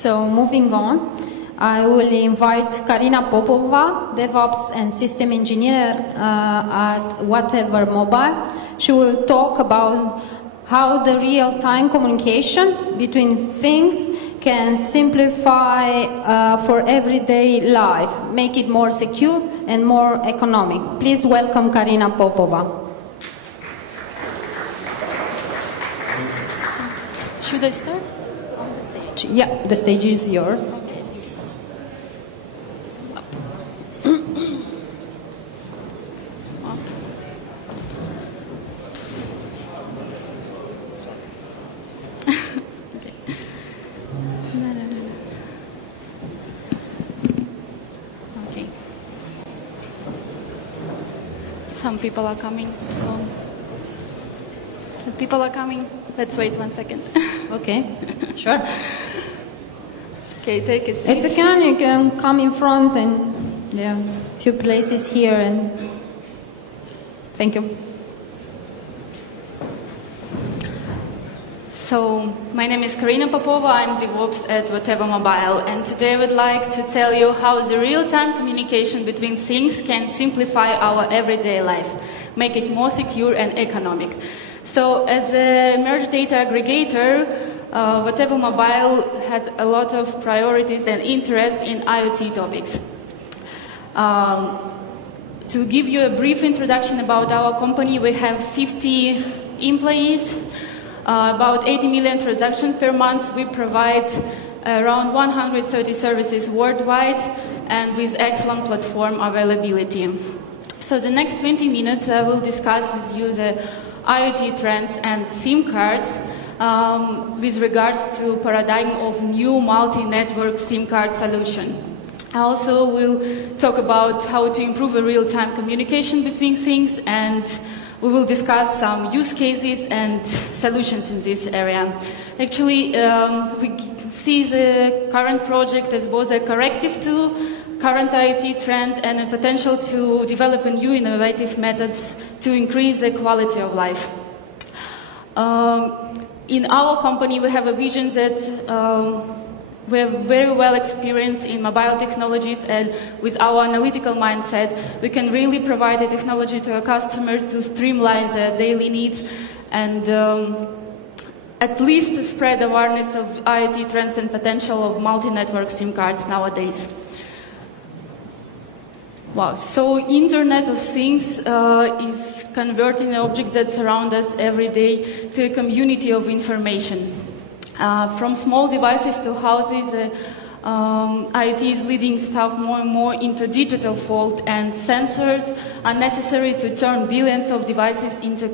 So moving on, I will invite Karina Popova, DevOps and System Engineer at Whatever Mobile. She will talk about how the real-time communication between things can simplify for everyday life, make it more secure and more economic. Please welcome Karina Popova. Should I start? On the stage. Yeah, the stage is yours. Okay. Okay. Some people are coming, so people are coming. Let's wait 1 second. Okay, sure. Okay, take a seat. If you can come in front, and there are a few places here. And thank you. So, my name is Karina Popova, I'm DevOps at Whatever Mobile, and today I would like to tell you how the real-time communication between things can simplify our everyday life, make it more secure and economic. So, as a merge data aggregator, Whatever Mobile has a lot of priorities and interest in IoT topics. To give you a brief introduction about our company, we have 50 employees, about 80 million transactions per month. We provide around 130 services worldwide and with excellent platform availability. So the next 20 minutes I will discuss with you the IoT trends and SIM cards with regards to paradigm of new multi-network SIM card solution. I also will talk about how to improve a real-time communication between things, and we will discuss some use cases and solutions in this area. Actually, we see the current project as both a corrective to current IoT trend and a potential to develop a new innovative methods to increase the quality of life. In our company, we have a vision that we are very well experienced in mobile technologies, and with our analytical mindset, we can really provide the technology to our customers to streamline their daily needs and at least to spread awareness of IoT trends and potential of multi-network SIM cards nowadays. Wow, so Internet of Things is converting objects that surround us every day to a community of information. From small devices to houses, IoT is leading stuff more and more into digital fold, and sensors are necessary to turn billions of devices into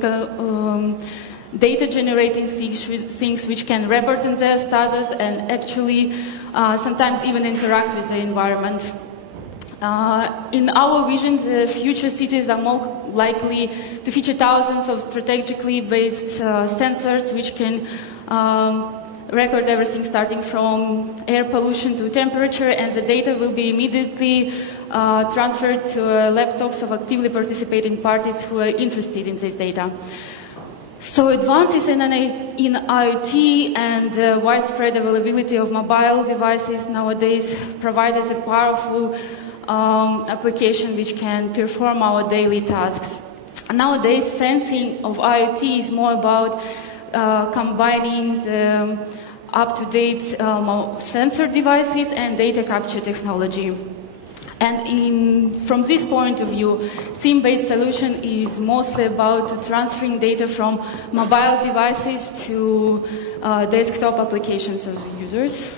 data-generating things which can report on their status and actually sometimes even interact with the environment. In our vision, the future cities are more likely to feature thousands of strategically based sensors which can record everything starting from air pollution to temperature, and the data will be immediately transferred to laptops of actively participating parties who are interested in this data. So advances in IoT and widespread availability of mobile devices nowadays provide us a powerful application which can perform our daily tasks. Nowadays, sensing of IoT is more about combining the up-to-date sensor devices and data capture technology. And from this point of view, SIM-based solution is mostly about transferring data from mobile devices to desktop applications of users.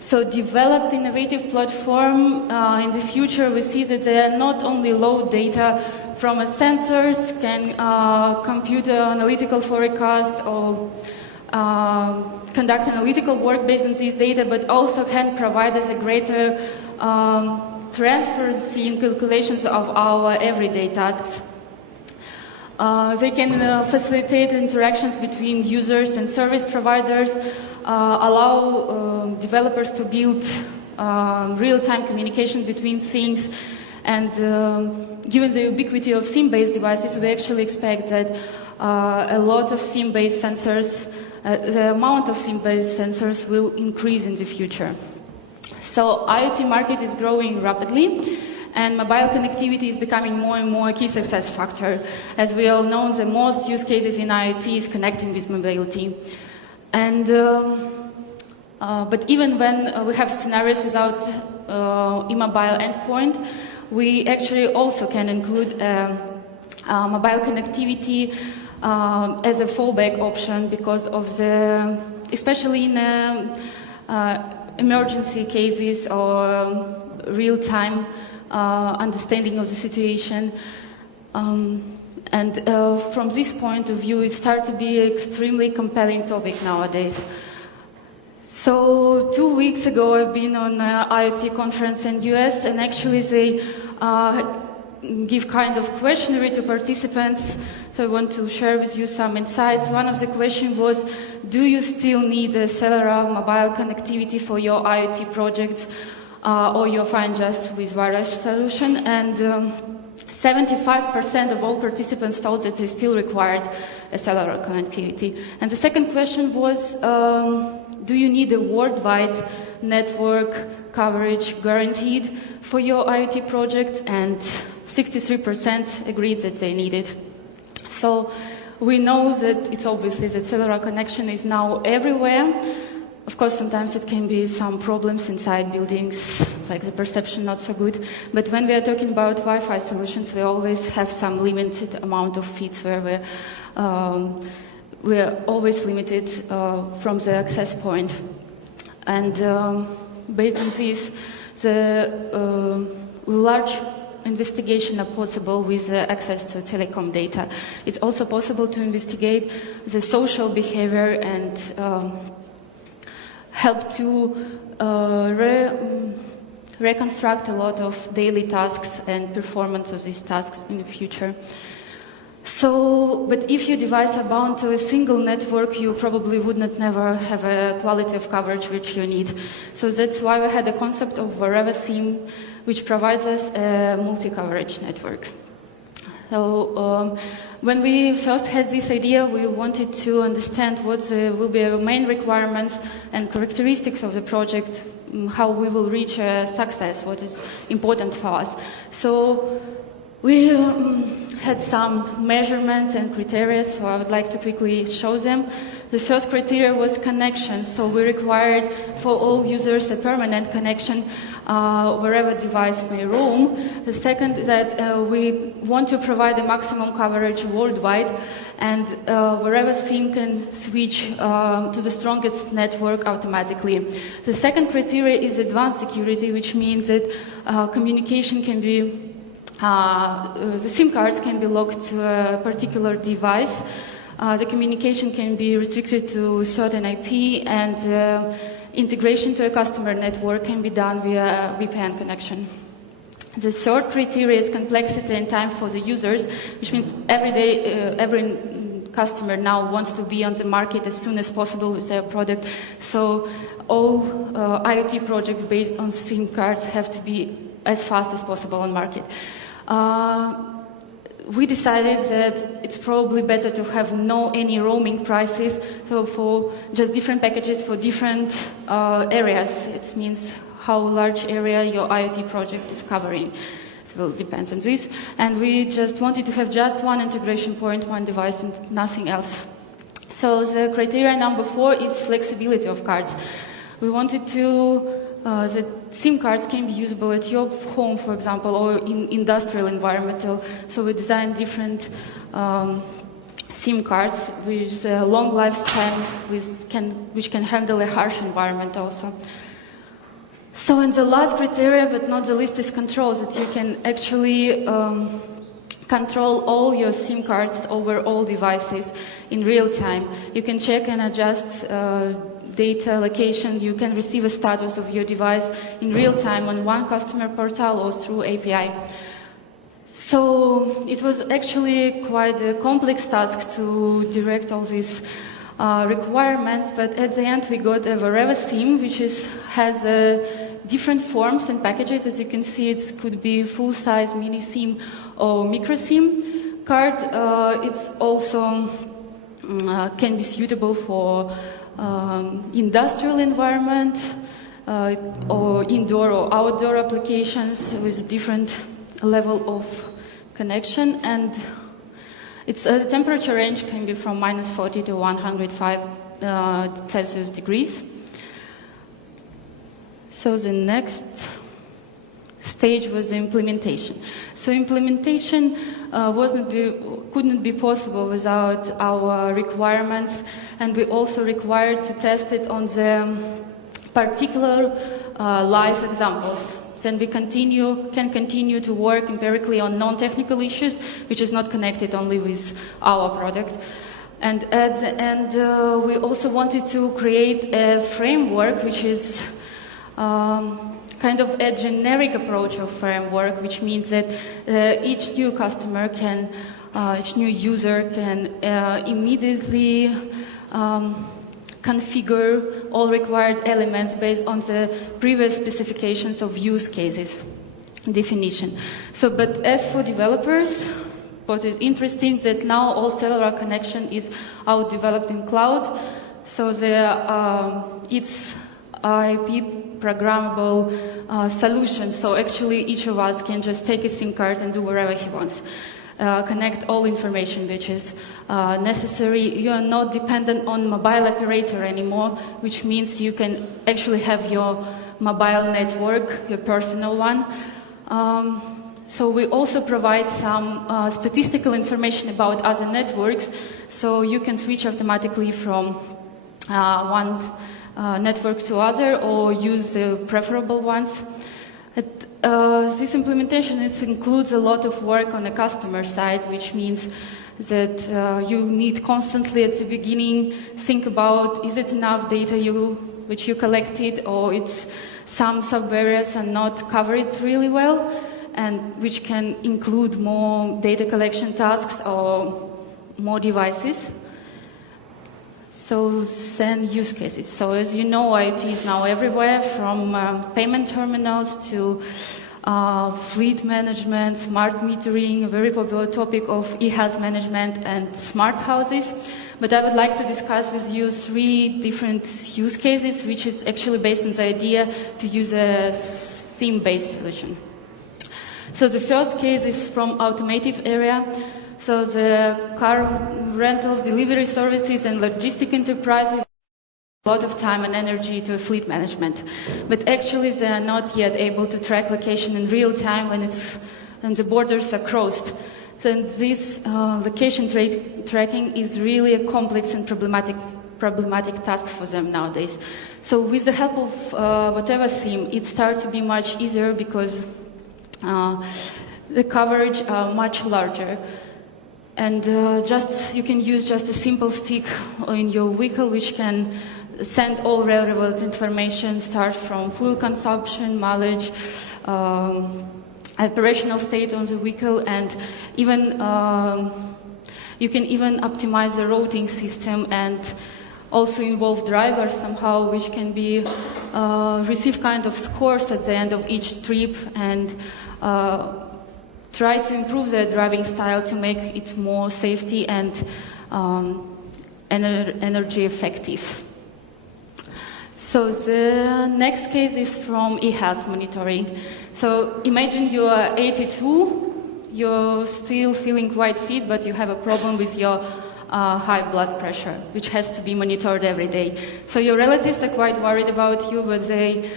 So developed innovative platform, in the future we see that they are not only load data from sensors, can compute analytical forecast or conduct analytical work based on this data, but also can provide us a greater transparency in calculations of our everyday tasks. They can facilitate interactions between users and service providers, allow developers to build real-time communication between things, and given the ubiquity of SIM-based devices, we actually expect that a lot of SIM-based sensors the amount of SIM-based sensors will increase in the future. So IoT market is growing rapidly, and mobile connectivity is becoming more and more a key success factor. As we all know, the most use cases in IoT is connecting with mobility. And but even when we have scenarios without immobile endpoint, we actually also can include mobile connectivity as a fallback option because of the, especially in emergency cases or real-time understanding of the situation. And from this point of view, it starts to be an extremely compelling topic nowadays. So 2 weeks ago, I've been on an IoT conference in US, and actually they give kind of questionnaire to participants. So I want to share with you some insights. One of the questions was, do you still need a cellular mobile connectivity for your IoT projects, or you're fine just with wireless solution? And 75% of all participants told that they still required a cellular connectivity. And the second question was, do you need a worldwide network coverage guaranteed for your IoT project? And 63% agreed that they need it. So we know that it's obviously that cellular connection is now everywhere. Of course, sometimes it can be some problems inside buildings, like the perception not so good. But when we are talking about Wi-Fi solutions, we always have some limited amount of feeds where we're always limited from the access point. And based on this, the large investigation are possible with access to telecom data. It's also possible to investigate the social behavior and help to reconstruct a lot of daily tasks and performance of these tasks in the future. So, but if your device are bound to a single network, you probably would not never have a quality of coverage which you need. So that's why we had the concept of wherever SIM, which provides us a multi-coverage network. So when we first had this idea, we wanted to understand what will be our main requirements and characteristics of the project, how we will reach success, what is important for us. So we had some measurements and criteria, so I would like to quickly show them. The first criteria was connection, so we required for all users a permanent connection wherever device may roam. The second is that we want to provide a maximum coverage worldwide, and wherever SIM can switch to the strongest network automatically. The second criteria is advanced security, which means that communication can be the SIM cards can be locked to a particular device. The communication can be restricted to certain IP, and integration to a customer network can be done via VPN connection. The third criteria is complexity and time for the users, which means every day, every customer now wants to be on the market as soon as possible with their product. So all IoT projects based on SIM cards have to be as fast as possible on market. We decided that it's probably better to have no any roaming prices, so for just different packages for different areas. It means how large area your IoT project is covering. So it depends on this. And we just wanted to have just one integration point, one device, and nothing else. So the criteria number 4 is flexibility of cards. We wanted to that SIM cards can be usable at your home, for example, or in industrial environmental. So we designed different SIM cards with a long lifespan, which can handle a harsh environment also. So, and the last criteria, but not the least, is controls, that you can actually control all your SIM cards over all devices in real time. You can check and adjust data location. You can receive a status of your device in real time on one customer portal or through API. So it was actually quite a complex task to direct all these requirements, but at the end we got a wherever SIM, which has different forms and packages. As you can see, it could be full-size mini SIM or micro SIM card. It's also can be suitable for industrial environment or indoor or outdoor applications with a different level of connection, and its temperature range can be from -40 to 105 Celsius degrees. So the next stage was the implementation. So implementation couldn't be possible without our requirements, and we also required to test it on the particular live examples. Then we can continue to work empirically on non-technical issues, which is not connected only with our product. And at the end, we also wanted to create a framework, which is kind of a generic approach of framework, which means that each new customer each new user can immediately configure all required elements based on the previous specifications of use cases definition. So, but as for developers, what is interesting is that now all cellular connection is out developed in cloud. So it's IP programmable solution. So actually each of us can just take a SIM card and do whatever he wants. Connect all information which is necessary. You are not dependent on mobile operator anymore, which means you can actually have your mobile network, your personal one. So we also provide some statistical information about other networks, so you can switch automatically from one network to other or use the preferable ones. This implementation includes a lot of work on the customer side, which means that you need constantly at the beginning think about, is it enough data which you collected, or it's some sub-areas and not covered really well, and which can include more data collection tasks or more devices. So then use cases. So as you know, IoT is now everywhere, from payment terminals to fleet management, smart metering, a very popular topic of e-health management, and smart houses. But I would like to discuss with you 3 different use cases, which is actually based on the idea to use a SIM-based solution. So the first case is from automotive area. So the car rentals, delivery services, and logistic enterprises a lot of time and energy to fleet management. But actually they are not yet able to track location in real time when the borders are crossed. So this location tracking is really a complex and problematic task for them nowadays. So with the help of whatever SIM, it starts to be much easier because the coverage are much larger. And you can use just a simple stick in your vehicle, which can send all relevant information, start from fuel consumption, mileage, operational state on the vehicle, and even you can even optimize the routing system and also involve drivers somehow, which can be receive kind of scores at the end of each trip, and try to improve their driving style to make it more safety and energy effective. So the next case is from e-health monitoring. So imagine you are 82, you're still feeling quite fit, but you have a problem with your high blood pressure, which has to be monitored every day. So your relatives are quite worried about you, but they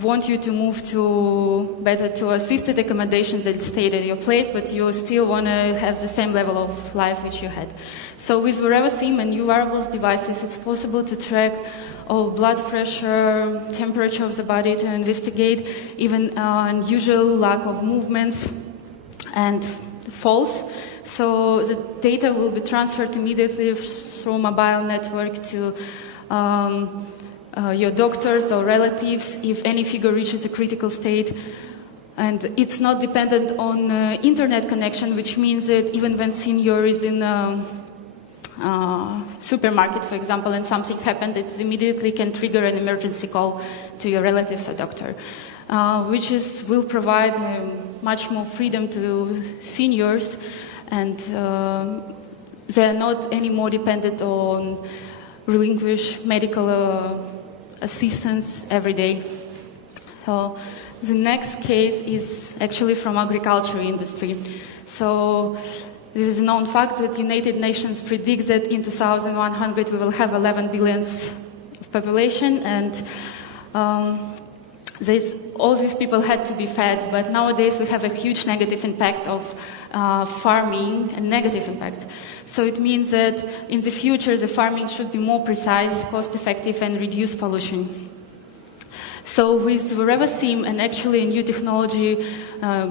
want you to move to assisted accommodations that stay at your place, but you still want to have the same level of life which you had. So with wearable SIM and new wearables devices, it's possible to track all blood pressure, temperature of the body, to investigate even unusual lack of movements and falls. So the data will be transferred immediately through mobile network to your doctors or relatives if any figure reaches a critical state. And it's not dependent on internet connection, which means that even when senior is in supermarket, for example, and something happened, it immediately can trigger an emergency call to your relatives or doctor, which will provide much more freedom to seniors and they're not anymore dependent on relinquish medical assistance every day. So the next case is actually from agriculture industry. So this is a known fact that United Nations predict that in 2100 we will have 11 billion of population, and all these people had to be fed, but nowadays we have a huge negative impact of farming, a negative impact. So it means that in the future the farming should be more precise, cost-effective, and reduce pollution. So with RevaSim and actually new technology,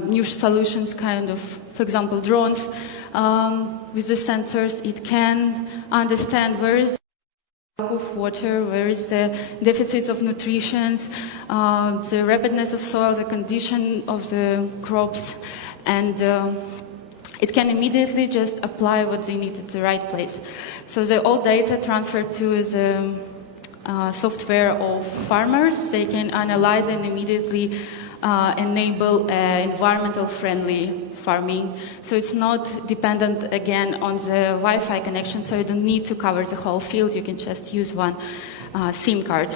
new solutions, kind of, for example, drones, with the sensors, it can understand where is the lack of water, where is the deficits of nutrition, the rapidness of soil, the condition of the crops, and it can immediately just apply what they need at the right place. So the all data transferred to the software of farmers, they can analyze and immediately enable environmental friendly farming. So it's not dependent again on the Wi-Fi connection, so you don't need to cover the whole field, you can just use one SIM card.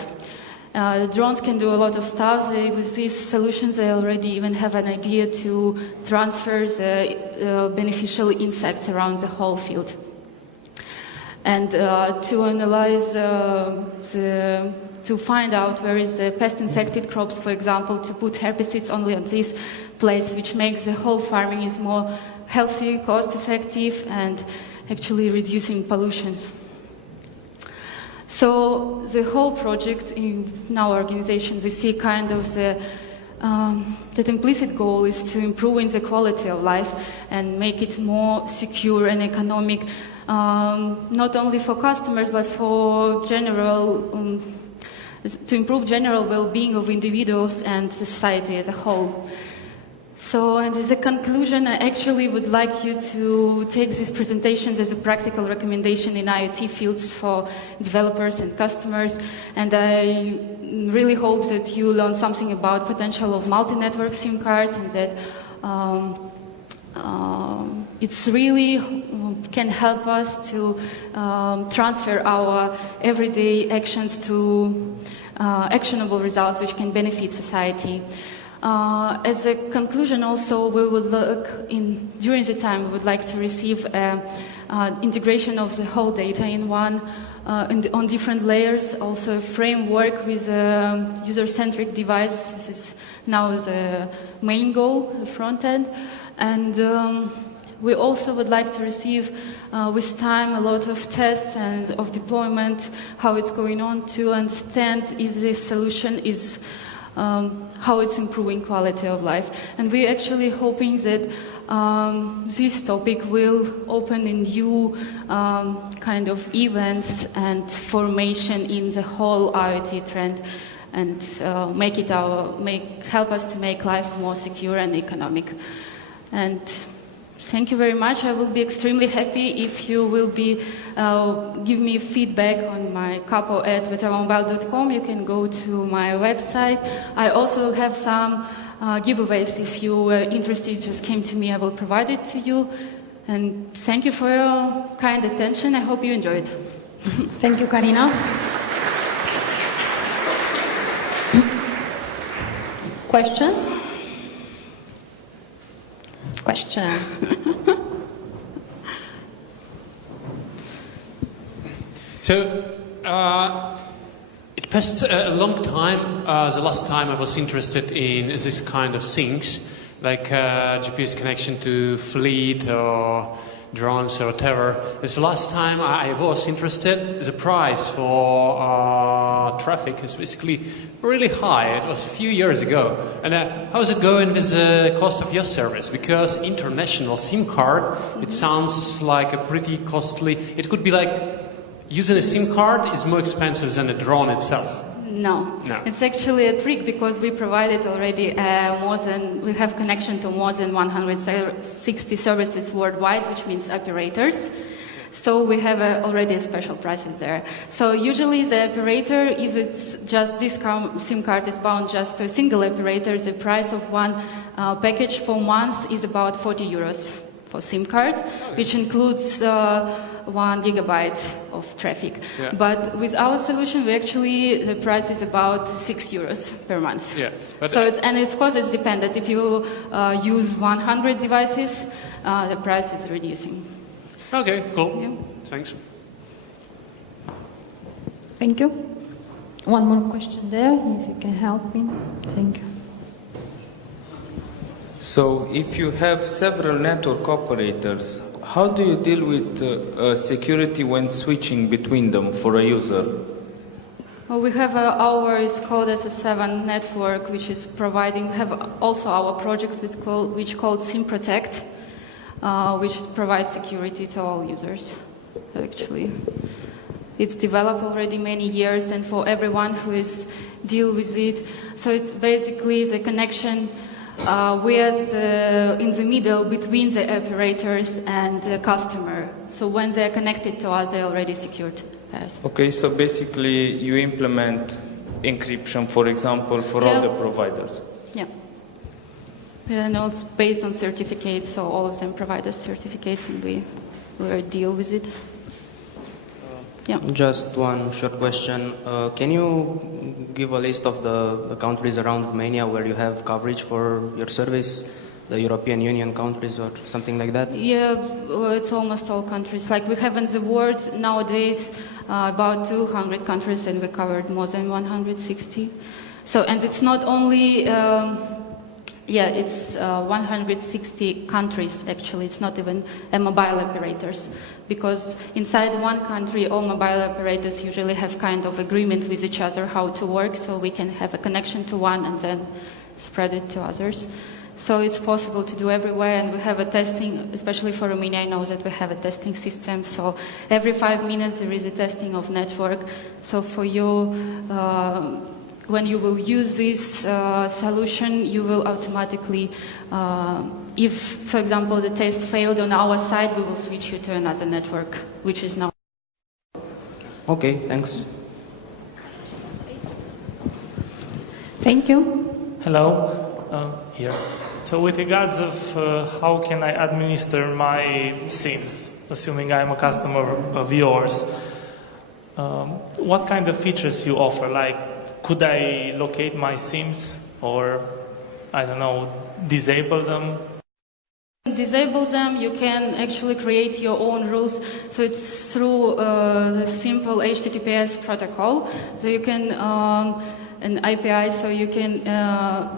The drones can do a lot of stuff. With these solutions, they already even have an idea to transfer the beneficial insects around the whole field. And to analyze, to find out where is the pest-infected crops, for example, to put herbicides only on this place, which makes the whole farming is more healthy, cost-effective, and actually reducing pollution. So the whole project in our organization, we see kind of the implicit goal is to improve the quality of life and make it more secure and economic, not only for customers but for general, to improve general well-being of individuals and society as a whole. So, and as a conclusion, I actually would like you to take these presentations as a practical recommendation in IoT fields for developers and customers. And I really hope that you learn something about potential of multi-network SIM cards, and that it's really can help us to transfer our everyday actions to actionable results which can benefit society. As a conclusion, also, we would look during the time, we would like to receive integration of the whole data in one, on different layers, also a framework with a user-centric device. This is now the main goal, the front end. And we also would like to receive, with time, a lot of tests and of deployment, how it's going on, to understand if this solution is how it's improving quality of life. And we're actually hoping that this topic will open in new kind of events and formation in the whole IoT trend, and help us to make life more secure and economic. And thank you very much. I will be extremely happy if you will be give me feedback on my capo@veteranmobile.com. You can go to my website. I also have some giveaways. If you are interested, just came to me. I will provide it to you. And thank you for your kind attention. I hope you enjoyed. Thank you, Karina. Questions? Question. So, it passed a long time. The last time I was interested in this kind of things, like GPS connection to fleet or drones or whatever. This last time I was interested, the price for traffic is basically really high. It was a few years ago. And how is it going with the cost of your service? Because international SIM card, it sounds like a pretty costly. It could be like using a SIM card is more expensive than a drone itself. No, it's actually a trick, because we provided already we have connection to more than 160 services worldwide, which means operators. So we have already a special prices there. So usually the operator, if it's just this SIM card is bound just to a single operator, the price of one package for months is about 40 euros for SIM card, which includes 1 gigabyte of traffic. Yeah. But with our solution, the price is about €6 per month. Yeah, but so and of course it's dependent. If you use 100 devices, the price is reducing. okay, cool. Yeah. Thanks. Thank you. One more question there, if you can help me. Thank you. So, if you have several network operators, how do you deal with security when switching between them for a user? Well, we have it's called SS7 network, which is providing. We have also our project which called SIM Protect, which provides security to all users. Actually, it's developed already many years, and for everyone who is deal with it, so it's basically the connection. We are in the middle between the operators and the customer. So when they are connected to us, they are already secured. Yes. Okay, so basically you implement encryption, for example, for all the providers. Yeah. And also based on certificates, so all of them provide us certificates, and we deal with it. Yeah. Just one short question. Can you give a list of the countries around Romania where you have coverage for your service, the European Union countries or something like that? Yeah, it's almost all countries. Like we have in the world nowadays about 200 countries, and we covered more than 160. So, and it's not only, it's 160 countries actually. It's not even mobile operators. Because inside one country, all mobile operators usually have kind of agreement with each other how to work, so we can have a connection to one and then spread it to others. So it's possible to do everywhere, and we have a testing, especially for Romania, I know that we have a testing system, so every 5 minutes there is a testing of network. So for you, when you will use this solution, you will automatically if, for example, the test failed on our side, we will switch you to another network, which is now. Okay, thanks. Thank you. Hello, here. So with regards of how can I administer my SIMs, assuming I'm a customer of yours, what kind of features you offer? Like, could I locate my SIMs or, I don't know, disable them? Disable them, you can actually create your own rules. So it's through the simple HTTPS protocol. So you can, an API, so you can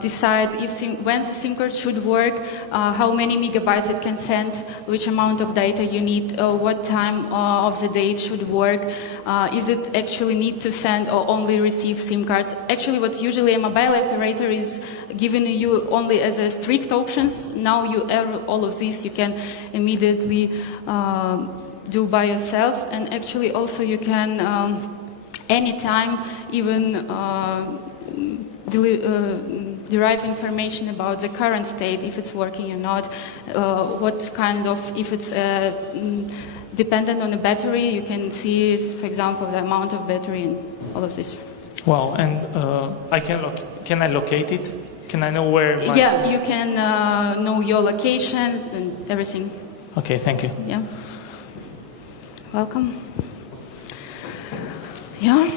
decide when the SIM card should work, how many megabytes it can send, which amount of data you need, what time of the day it should work, is it actually need to send or only receive SIM cards. Actually, what usually a mobile operator is giving you only as a strict options. Now all of this you can immediately do by yourself, and actually also you can anytime even derive information about the current state, if it's working or not, what kind of, if it's dependent on the battery, you can see, for example, the amount of battery and all of this. Wow, and can I locate it? Can I know where? Yeah, you can know your locations and everything. Okay, thank you. Yeah. Welcome. Yeah.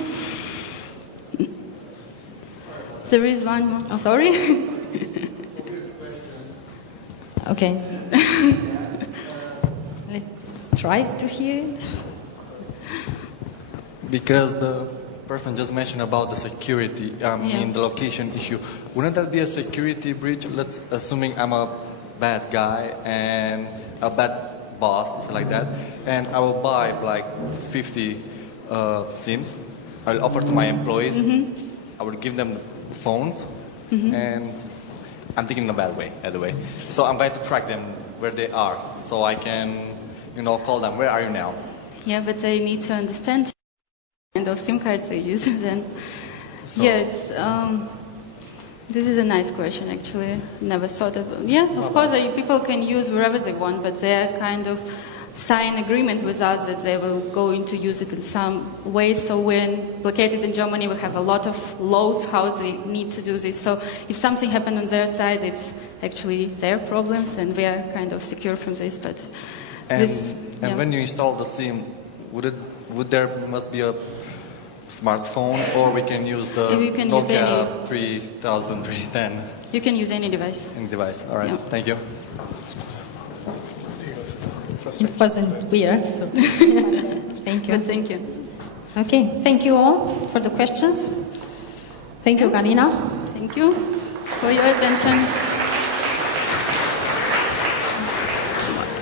There is one more. Oh. Sorry. Okay. Let's try to hear it. Because the person just mentioned about the security, in the location issue. Wouldn't that be a security breach? Let's assuming I'm a bad guy and a bad boss, something like that, and I will buy like 50 SIMs. I'll offer to my employees. I will give them phones, and I'm thinking in a bad way, by the way. So I'm going to track them where they are, so I can, call them. Where are you now? Yeah, but they need to understand the kind of SIM cards they use. Then, So, yeah, it's. This is a nice question, actually. Never thought of. Yeah, of course, people can use wherever they want, but they are kind of sign agreement with us that they will going to use it in some way. So when located in Germany, we have a lot of laws how they need to do this. So if something happened on their side, it's actually their problems, and we are kind of secure from this. But And, yeah. when you install the SIM, would there must be a smartphone, or we can use the You can use Nokia 3000, 310 You can use any device. in device? All right, Yeah. thank you. It wasn't weird, so thank you. But thank you. Okay, thank you all for the questions. Thank you, Karina. Thank you for your attention.